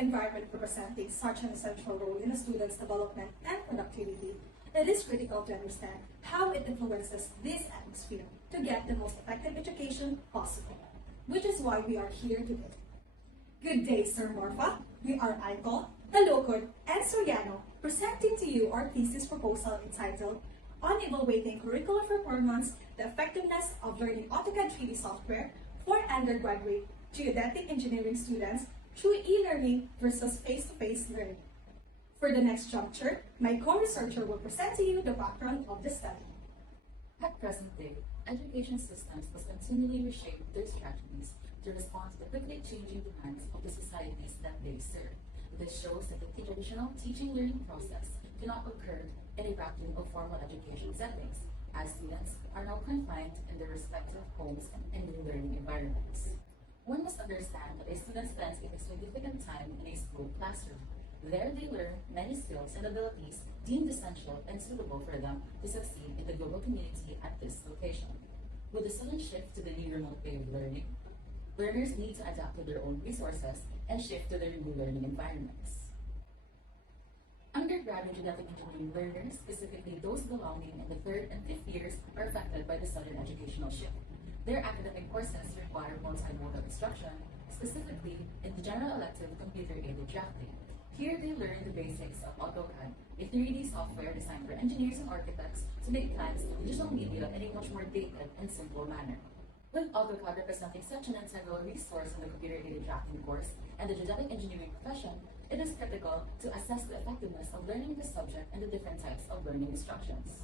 environment representing such an essential role in a student's development and productivity, it is critical to understand how it influences this atmosphere to get the most effective education possible, which is why we are here today. Good day, Sir Morpha. We are Ayco, Talucod, and Soriano presenting to you our thesis proposal entitled On Evaluating Curricular Performance, the Effectiveness of Learning AutoCAD 3D Software for Undergraduate Geodetic Engineering Students through e-learning versus face-to-face learning. For the next juncture, my co-researcher will present to you the background of the study. At present day, education systems must continually reshape their strategies to respond to the quickly changing demands of the societies that they serve. This shows that the traditional teaching-learning process cannot occur in a vacuum of formal education settings, as students are now confined in their respective homes and new learning environments. One must understand that a student spends a significant time in a school classroom. There they learn many skills and abilities deemed essential and suitable for them to succeed in the global community at this location. With the sudden shift to the new remote way of learning, learners need to adapt to their own resources and shift to their new learning environments. Undergraduate genetic engineering learners, specifically those belonging in the 3rd and 5th years, are affected by the sudden educational shift. Their academic courses require multimodal instruction, specifically in the general elective computer-aided drafting. Here they learn the basics of AutoCAD, a 3D software designed for engineers and architects to make plans of digital media in a much more dated and simple manner. With AutoCAD representing such an integral resource in the computer-aided drafting course and the genetic engineering profession, it is critical to assess the effectiveness of learning this subject and the different types of learning instructions.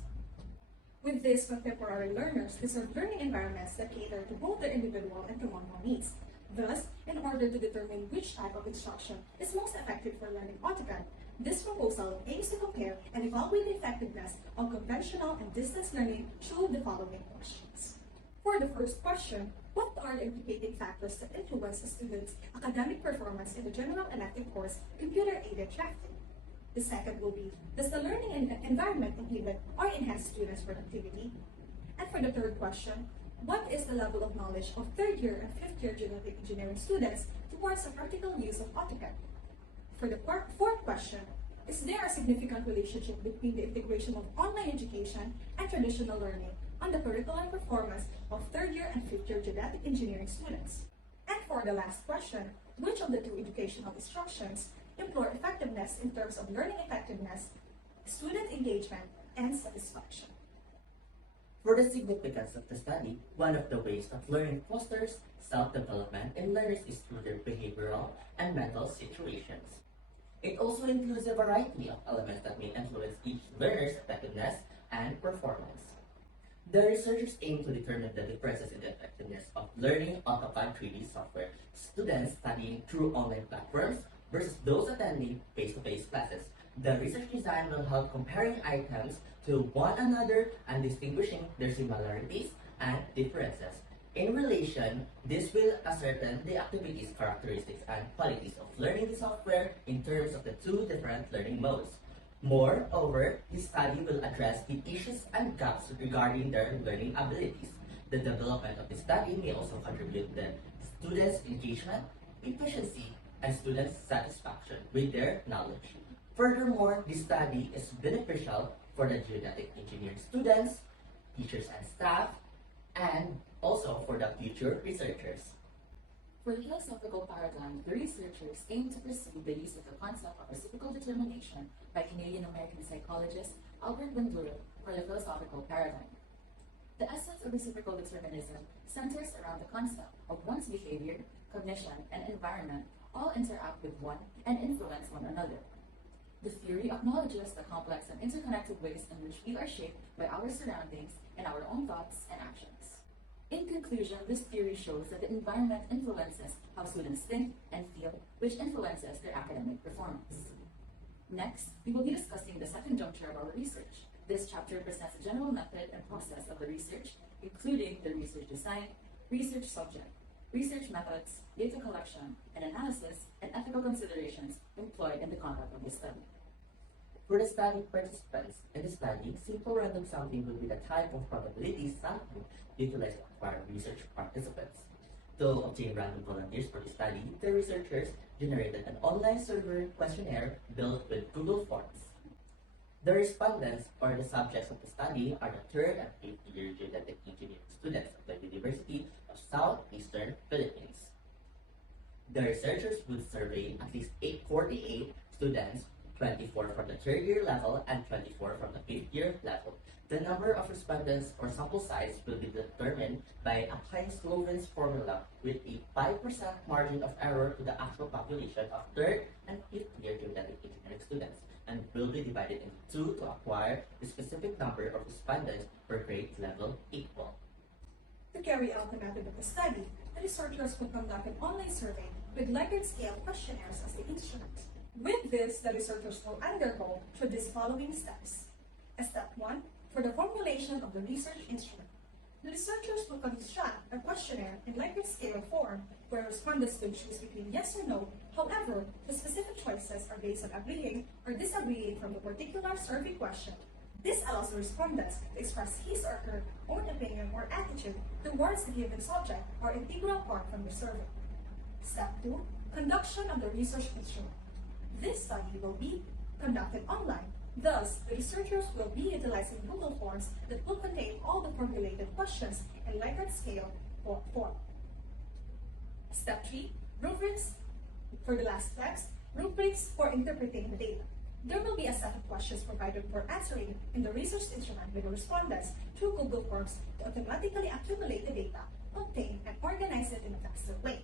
With these contemporary learners deserve learning environments that cater to both their individual and communal needs. Thus, in order to determine which type of instruction is most effective for learning AutoCAD, this proposal aims to compare and evaluate the effectiveness of conventional and distance learning through the following questions. For the first question, what are the implicating factors that influence a student's academic performance in the general elective course Computer-Aided Drafting? The second will be, does the learning environment implement or enhance students' productivity? And for the third question, what is the level of knowledge of 3rd year and 5th year genetic engineering students towards the practical use of AutoCAD? For the fourth question, is there a significant relationship between the integration of online education and traditional learning on the curricular performance of 3rd year and 5th year genetic engineering students? And for the last question, which of the two educational instructions implore effectiveness in terms of learning effectiveness, student engagement, and satisfaction? For the significance of the study, one of the ways that learning fosters self-development in learners is through their behavioral and mental situations. It also includes a variety of elements that may influence each learner's effectiveness and performance. The researchers aim to determine the differences in the effectiveness of learning AutoCAD 3D software students studying through online platforms versus those attending face-to-face classes. The research design will help comparing items to one another and distinguishing their similarities and differences. In relation, this will ascertain the activities, characteristics, and qualities of learning the software in terms of the two different learning modes. Moreover, this study will address the issues and gaps regarding their learning abilities. The development of the study may also contribute to students' engagement, efficiency, and students' satisfaction with their knowledge. Furthermore, this study is beneficial for the geodetic engineering students, teachers and staff, and also for the future researchers. For the philosophical paradigm, the researchers aim to pursue the use of the concept of reciprocal determination by Canadian-American psychologist Albert Bandura for the philosophical paradigm. The essence of reciprocal determinism centers around the concept of one's behavior, cognition, and environment all interact with one and influence one another. The theory acknowledges the complex and interconnected ways in which we are shaped by our surroundings and our own thoughts and actions. In conclusion, this theory shows that the environment influences how students think and feel, which influences their academic performance. Next, we will be discussing the second juncture of our research. This chapter presents a general method and process of the research, including the research design, research subject, research methods, data collection and analysis, and ethical considerations employed in the conduct of the study. For the study participants in the study, simple random sampling will be the type of probability sampling utilized to acquire research participants. To obtain random volunteers for the study, the researchers generated an online server questionnaire built with Google Forms. The respondents or the subjects of the study are the third and fifth year geodetic engineering students of the University of Southeastern Philippines. The researchers would survey at least 848 students, 24 from the third year level and 24 from the fifth year level. The number of respondents or sample size will be determined by applying Sloven's formula with a 5% margin of error to the actual population of third and fifth year geodetic engineering students, and will be divided into two to acquire the specific number of respondents per grade level equal. To carry out the method of the study, the researchers will conduct an online survey with Likert scale questionnaires as the instrument. With this, the researchers will undergo through these following steps. Step 1. For the formulation of the research instrument, the researchers will construct a questionnaire in Likert scale form where respondents will choose between yes or no. However, the specific choices are based on agreeing or disagreeing from the particular survey question. This allows the respondents to express his or her own opinion or attitude towards the given subject or integral part from the survey. Step 2. Conduction of the research instrument. This study will be conducted online. Thus, the researchers will be utilizing Google Forms that will contain all the formulated questions in Likert scale form. Step 3. Rubrics. For the last steps, rubrics for interpreting the data. There will be a set of questions provided for answering in the research instrument with the respondents through Google Forms to automatically accumulate the data, obtain, and organize it in a faster way.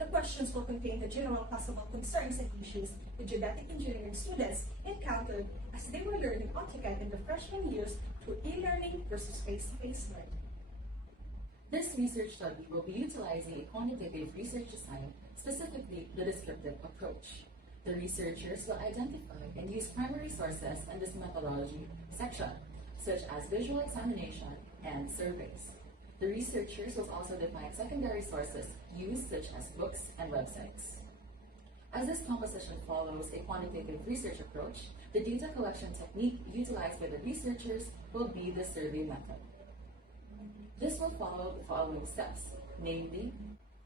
The questions will contain the general possible concerns and issues the geodetic engineering students encountered as they were learning AutoCAD in the freshman years through e-learning versus face-to-face learning. This research study will be utilizing a quantitative research design, specifically the descriptive approach. The researchers will identify and use primary sources in this methodology section, such as visual examination and surveys. The researchers will also define secondary sources used, such as books and websites. As this composition follows a quantitative research approach, the data collection technique utilized by the researchers will be the survey method. This will follow the following steps, namely,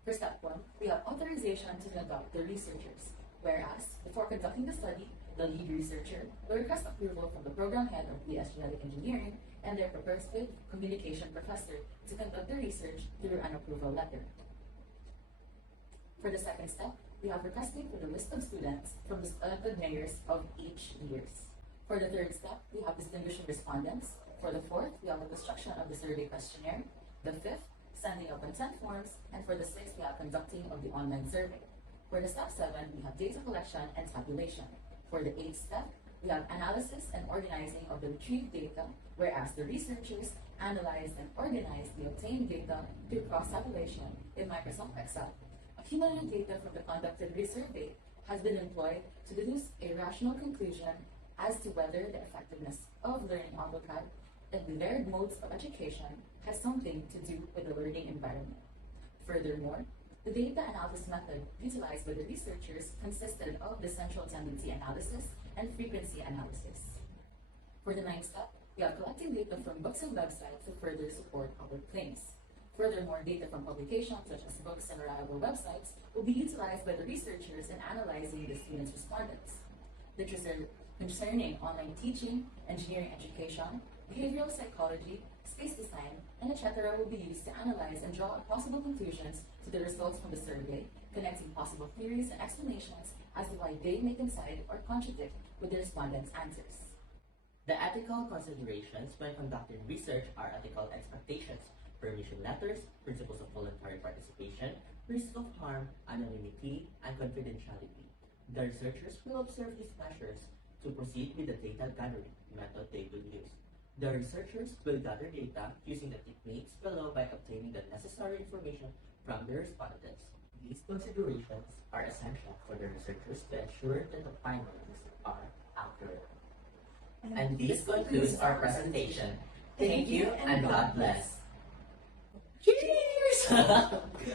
for step 1, we have authorization to conduct the researchers, whereas before conducting the study, the lead researcher will request approval from the program head of BS Genetic Engineering and their purposive communication professor to conduct the research through an approval letter. For the second step, we have requesting for the list of students from the selected mayors of each years. For the third step, we have distinguishing respondents. For the fourth, we have the construction of the survey questionnaire. The fifth, sending of consent forms. And for the sixth, we have conducting of the online survey. For the step 7, we have data collection and tabulation. For the 8th step, we have analysis and organizing of the retrieved data, whereas the researchers analyze and organize the obtained data through cross-tabulation in Microsoft Excel. Accumulated data from the conducted resurvey has been employed to deduce a rational conclusion as to whether the effectiveness of learning AutoCAD in the varied modes of education has something to do with the learning environment. Furthermore, the data analysis method utilized by the researchers consisted of the central tendency analysis and frequency analysis. For the 9th step, we are collecting data from books and websites to further support our claims. Furthermore, data from publications such as books and reliable websites will be utilized by the researchers in analyzing the students' respondents. Literature concerning online teaching, engineering education, behavioral psychology, space design, and etc. will be used to analyze and draw possible conclusions to the results from the survey, connecting possible theories and explanations as to why they may coincide or contradict with the respondents' answers. The ethical considerations when conducting research are ethical expectations, permission letters, principles of voluntary participation, risk of harm, anonymity, and confidentiality. The researchers will observe these measures to proceed with the data gathering method they will use. The researchers will gather data using the techniques below by obtaining the necessary information from the respondents. These considerations are essential for the researchers to ensure that the findings are accurate. And this concludes our presentation. Thank you and God bless. Cheers!